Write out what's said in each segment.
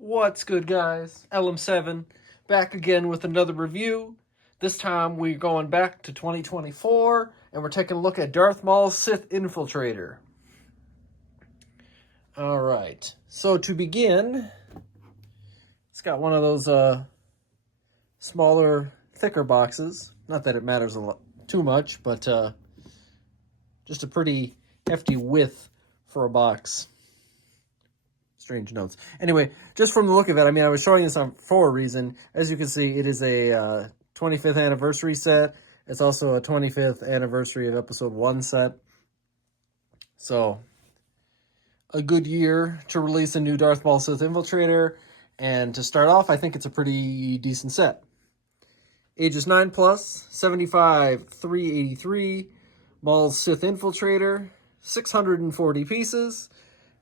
What's good, guys? LM7 back again with another review. This time we're going back to 2024 and we're taking a look at Darth Maul's Sith Infiltrator. Alright, so to begin, it's got one of those smaller, thicker boxes. Not that it matters a lot too much, but just a pretty hefty width for a box. Strange notes. Anyway, just from the look of it, I was showing this for a reason. As you can see, it is a 25th anniversary set. It's also a 25th anniversary of Episode 1 set. So, a good year to release a new Darth Maul Sith Infiltrator. And to start off, I think it's a pretty decent set. Ages 9 plus, 75, 383. Maul's Sith Infiltrator, 640 pieces.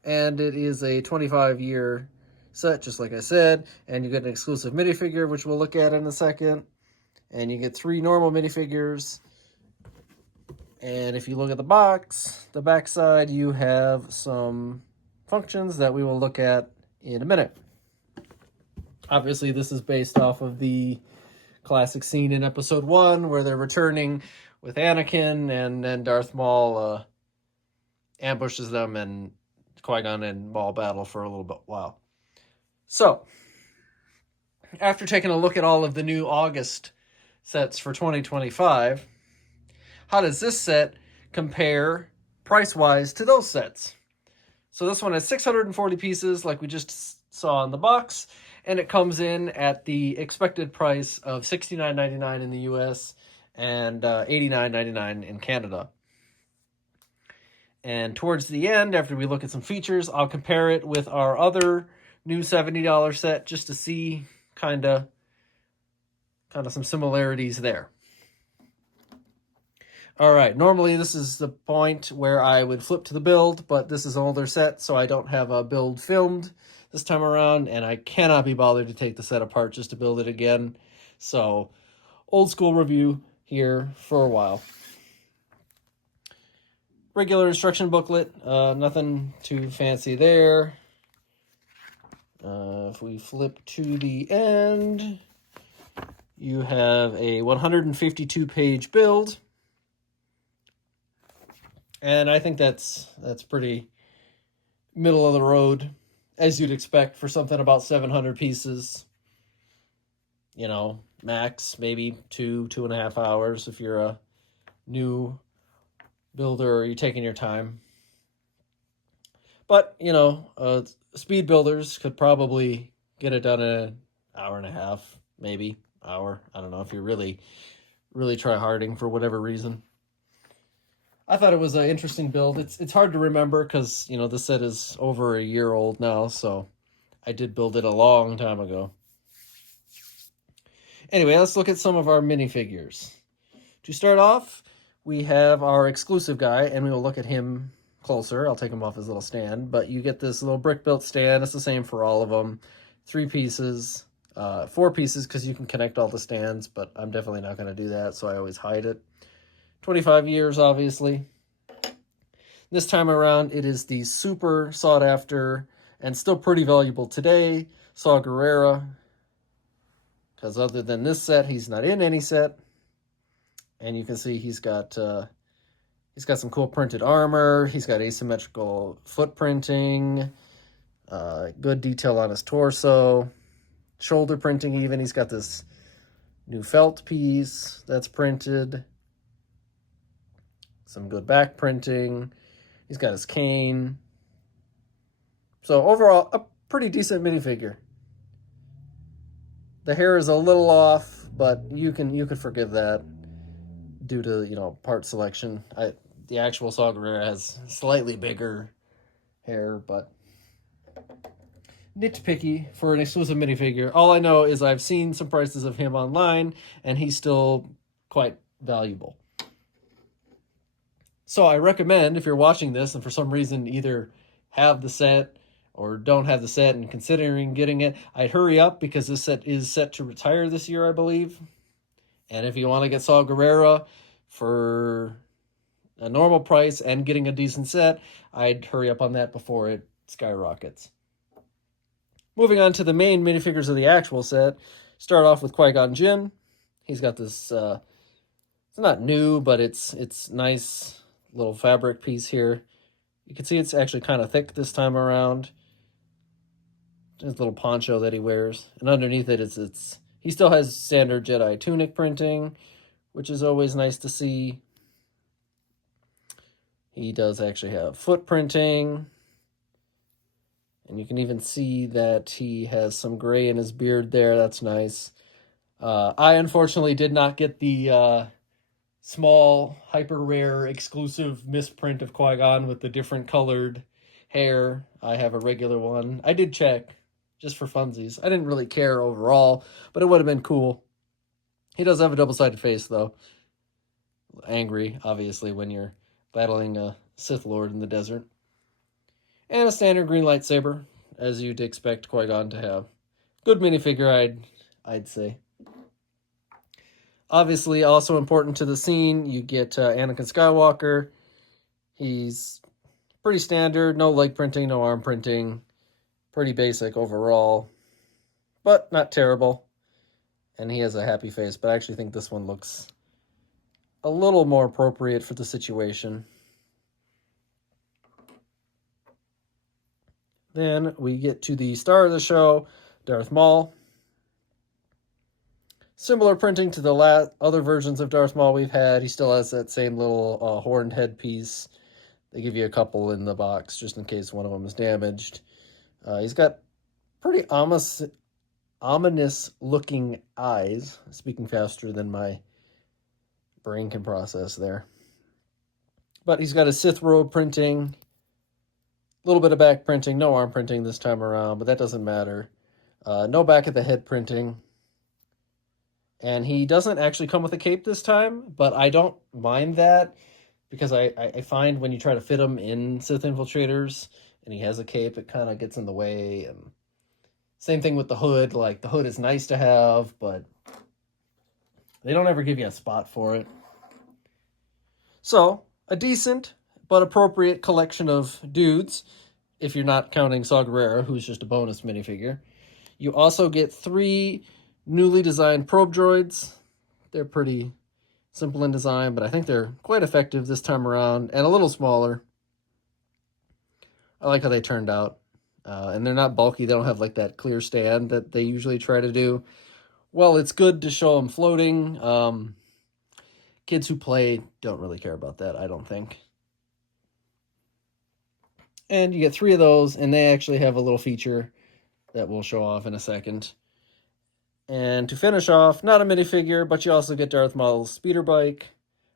And it is a 25-year set, just like I said. And you get an exclusive minifigure, which we'll look at in a second. And you get 3 normal minifigures. And if you look at the box, the back side, you have some functions that we will look at in a minute. Obviously, this is based off of the classic scene in Episode 1, where they're returning with Anakin, and then Darth Maul ambushes them, and qui-gon and Maul battle for a little while. So, after taking a look at all of the new August sets for 2025, how does this set compare price-wise to those sets? So this one has 640 pieces, like we just saw in the box, and it comes in at the expected price of $69.99 in the US and $89.99 in Canada. And towards the end, after we look at some features, I'll compare it with our other new $70 set just to see kind of some similarities there. All right, normally this is the point where I would flip to the build, but this is an older set, so I don't have a build filmed this time around, and I cannot be bothered to take the set apart just to build it again. So, old school review here for a while. Regular instruction booklet, nothing too fancy there. If we flip to the end, you have a 152-page build. And I think that's pretty middle of the road, as you'd expect for something about 700 pieces. You know, max maybe 2.5 hours if you're a new builder or you're taking your time. But, you know, speed builders could probably get it done in an hour and a half, maybe hour. I don't know if you're really try harding for whatever reason. I thought it was an interesting build. It's hard to remember because, you know, the set is over a year old now, so I did build it a long time ago. Anyway, let's look at some of our minifigures. To start off, we have our exclusive guy, and we will look at him closer. I'll take him off his little stand, but you get this little brick-built stand. It's the same for all of them. 3 pieces, 4 pieces because you can connect all the stands, but I'm definitely not going to do that, so I always hide it. 25 years, obviously. This time around, it is the super sought-after and still pretty valuable today, Saw Gerrera, because other than this set, he's not in any set. And you can see he's got some cool printed armor. He's got asymmetrical footprinting, good detail on his torso, shoulder printing even. He's got this new felt piece that's printed, some good back printing. He's got his cane. So overall, a pretty decent minifigure. The hair is a little off, but you could forgive that due to, you know, part selection. The actual Saw Gerrera has slightly bigger hair, but nitpicky for an exclusive minifigure. All I know is I've seen some prices of him online, and he's still quite valuable. So I recommend, if you're watching this and for some reason either have the set or don't have the set and considering getting it, I'd hurry up because this set is set to retire this year, I believe. And if you want to get Saw Gerrera for a normal price and getting a decent set, I'd hurry up on that before it skyrockets. Moving on to the main minifigures of the actual set. Start off with Qui-Gon Jinn. He's got this, it's not new, but it's nice little fabric piece here. You can see it's actually kind of thick this time around. His little poncho that he wears. And underneath it, he still has standard Jedi tunic printing, which is always nice to see. He does actually have foot printing. And you can even see that he has some gray in his beard there. That's nice. I unfortunately did not get the small, hyper rare, exclusive misprint of Qui-Gon with the different colored hair. I have a regular one. I did check, just for funsies. I didn't really care overall, but it would have been cool. He does have a double-sided face, though. Angry, obviously, when you're battling a Sith Lord in the desert. And a standard green lightsaber, as you'd expect Qui-Gon to have. Good minifigure, I'd say. Obviously, also important to the scene, you get Anakin Skywalker. He's pretty standard, no leg printing, no arm printing. Pretty basic overall, but not terrible. And he has a happy face, but I actually think this one looks a little more appropriate for the situation. Then we get to the star of the show, Darth Maul. Similar printing to the other versions of Darth Maul we've had. He still has that same little horned headpiece. They give you a couple in the box just in case one of them is damaged. He's got pretty ominous-looking eyes. Speaking faster than my brain can process there. But he's got a Sith robe printing. A little bit of back printing. No arm printing this time around, but that doesn't matter. No back of the head printing. And he doesn't actually come with a cape this time, but I don't mind that because I find when you try to fit him in Sith Infiltrators and he has a cape, it kind of gets in the way. And same thing with the hood. Like, the hood is nice to have, but they don't ever give you a spot for it. So, a decent but appropriate collection of dudes, if you're not counting Saw Gerrera, who's just a bonus minifigure. You also get 3 newly designed probe droids. They're pretty simple in design, but I think they're quite effective this time around, and a little smaller. I like how they turned out. And they're not bulky. They don't have like that clear stand that they usually try to do. Well, it's good to show them floating. Kids who play don't really care about that, I don't think. And you get 3 of those, and they actually have a little feature that we'll show off in a second. And to finish off, not a minifigure, but you also get Darth Maul's speeder bike.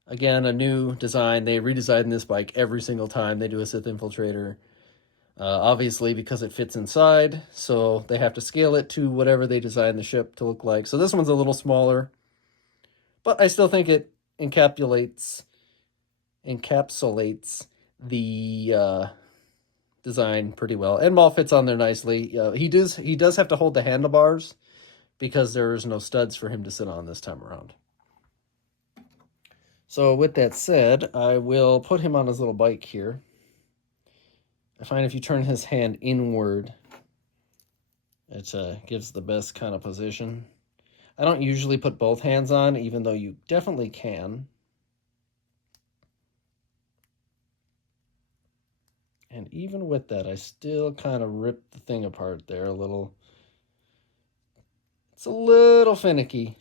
Again, a new design. They redesign this bike every single time they do a Sith Infiltrator. Obviously, because it fits inside, so they have to scale it to whatever they design the ship to look like. So this one's a little smaller, but I still think it encapsulates the design pretty well. And Maul fits on there nicely. He does have to hold the handlebars because there's no studs for him to sit on this time around. So with that said, I will put him on his little bike here. I find if you turn his hand inward, it gives the best kind of position. I don't usually put both hands on, even though you definitely can. And even with that, I still kind of rip the thing apart there a little. It's a little finicky.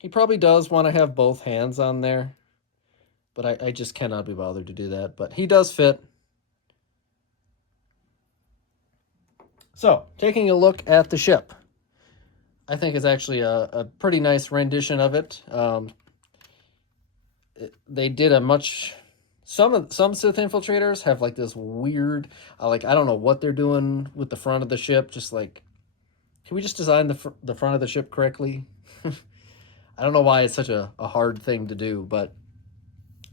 He probably does want to have both hands on there, but I just cannot be bothered to do that. But he does fit. So, taking a look at the ship. I think it's actually a pretty nice rendition of it. They did a much... Some Sith Infiltrators have like this weird... I don't know what they're doing with the front of the ship. Just like... Can we just design the front of the ship correctly? I don't know why it's such a hard thing to do, but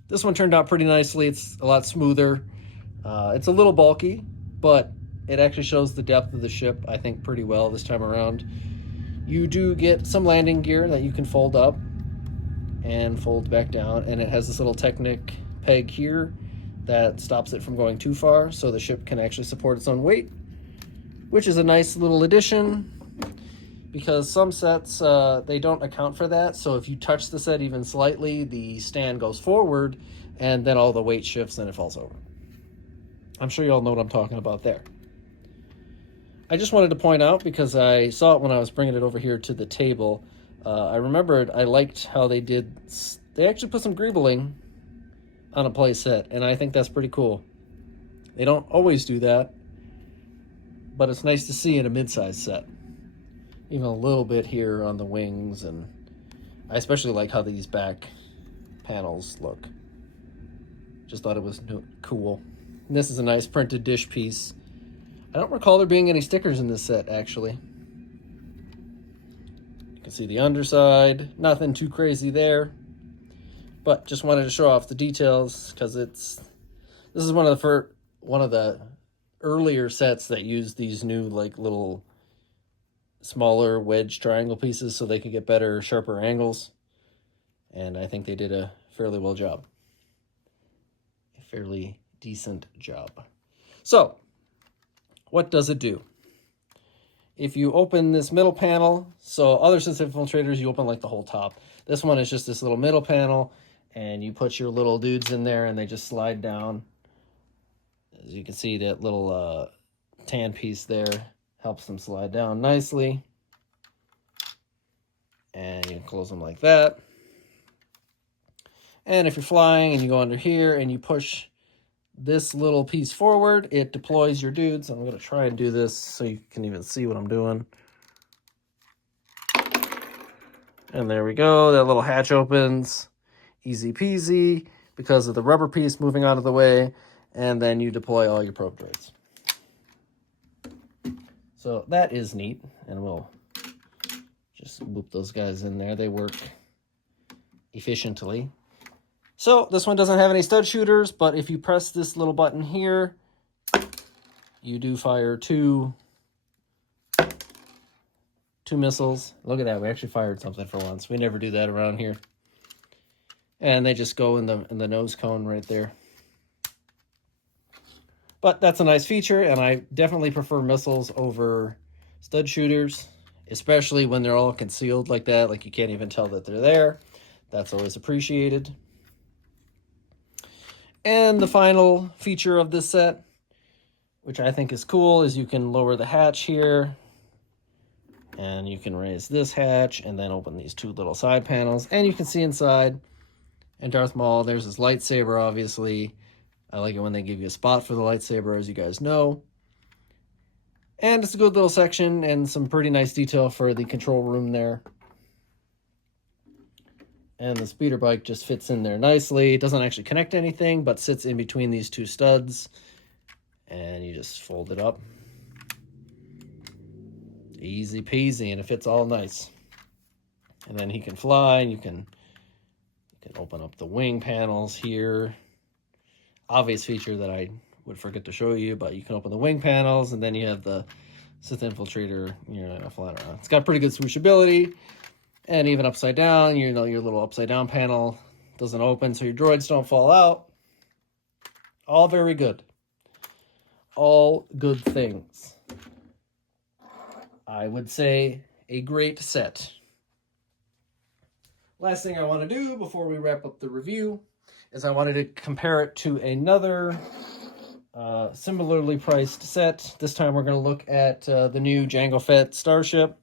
this one turned out pretty nicely. It's a lot smoother. It's a little bulky, but it actually shows the depth of the ship, I think, pretty well this time around. You do get some landing gear that you can fold up and fold back down, and it has this little Technic peg here that stops it from going too far, so the ship can actually support its own weight. which is a nice little addition because some sets, they don't account for that. So if you touch the set even slightly, the stand goes forward and then all the weight shifts and it falls over. I'm sure you all know what I'm talking about there. I just wanted to point out, because I saw it when I was bringing it over here to the table, I remembered I liked how they actually put some greebling on a play set, and I think that's pretty cool. They don't always do that, but it's nice to see in a mid-size set. Even a little bit here on the wings, and I especially like how these back panels look. Just thought it was cool. And this is a nice printed dish piece. I don't recall there being any stickers in this set, actually. You can see the underside. Nothing too crazy there. But just wanted to show off the details, because this is one of the earlier sets that used these new like little smaller wedge triangle pieces so they could get better, sharper angles. And I think they did a fairly well job. A fairly decent job. So, what does it do? If you open this middle panel, so other Sith Infiltrators, you open like the whole top. This one is just this little middle panel, and you put your little dudes in there and they just slide down. As you can see, that little tan piece there helps them slide down nicely. And you can close them like that. And if you're flying and you go under here and you push this little piece forward, it deploys your dudes. I'm going to try and do this so you can even see what I'm doing. And there we go. That little hatch opens. Easy peasy because of the rubber piece moving out of the way. And then you deploy all your probe droids. So that is neat. And we'll just loop those guys in there. They work efficiently. So this one doesn't have any stud shooters, but if you press this little button here, you do fire two missiles. Look at that, we actually fired something for once. We never do that around here. And they just go in the nose cone right there. But that's a nice feature, and I definitely prefer missiles over stud shooters, especially when they're all concealed like that, like you can't even tell that they're there. That's always appreciated. And the final feature of this set, which I think is cool, is you can lower the hatch here. And you can raise this hatch and then open these two little side panels. And you can see inside. And Darth Maul, there's his lightsaber, obviously. I like it when they give you a spot for the lightsaber, as you guys know. And it's a good little section and some pretty nice detail for the control room there. And the speeder bike just fits in there nicely. It doesn't actually connect to anything, but sits in between these two studs. And you just fold it up. Easy peasy, and it fits all nice. And then he can fly, and you can open up the wing panels here. Obvious feature that I would forget to show you, but you can open the wing panels, and then you have the Sith Infiltrator, you're not gonna fly around. It's got pretty good swooshability. And even upside down, you know, your little upside down panel doesn't open so your droids don't fall out. All very good. All good things. I would say a great set. Last thing I want to do before we wrap up the review is I wanted to compare it to another similarly priced set. This time we're going to look at the new Jango Fett Starship.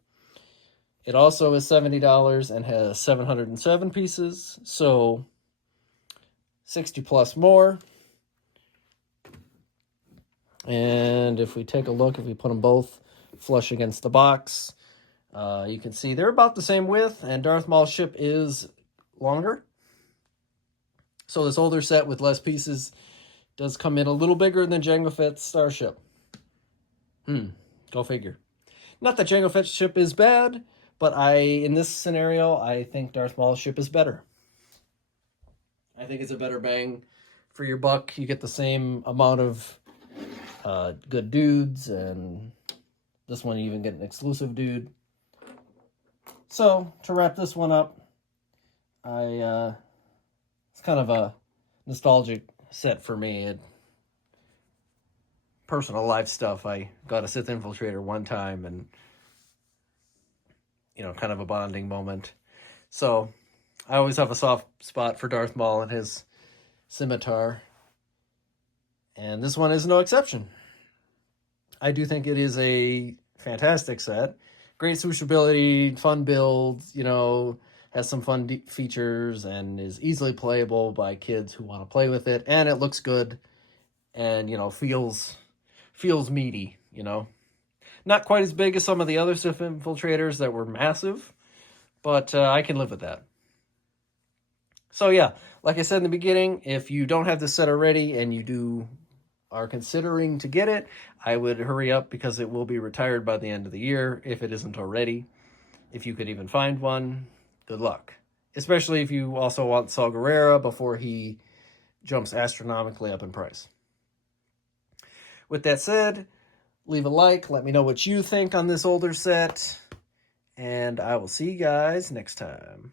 It also is $70 and has 707 pieces, so 60 plus more. And if we take a look, if we put them both flush against the box, you can see they're about the same width, and Darth Maul's ship is longer. So this older set with less pieces does come in a little bigger than Jango Fett's Starship. Go figure. Not that Jango Fett's ship is bad, but in this scenario, I think Darth Maul's ship is better. I think it's a better bang for your buck. You get the same amount of good dudes, and this one you even get an exclusive dude. So, to wrap this one up, it's kind of a nostalgic set for me. personal life stuff. I got a Sith Infiltrator one time, and kind of a bonding moment. So I always have a soft spot for Darth Maul and his scimitar, and this one is no exception. I do think it is a fantastic set. Great swooshability, fun build, has some fun features, and is easily playable by kids who want to play with it. And it looks good, and feels meaty. Not quite as big as some of the other Sith Infiltrators that were massive, but I can live with that. So yeah, like I said in the beginning, if you don't have this set already and you are considering to get it, I would hurry up, because it will be retired by the end of the year if it isn't already. If you could even find one, good luck. Especially if you also want Saw Gerrera before he jumps astronomically up in price. With that said, leave a like, let me know what you think on this older set, and I will see you guys next time.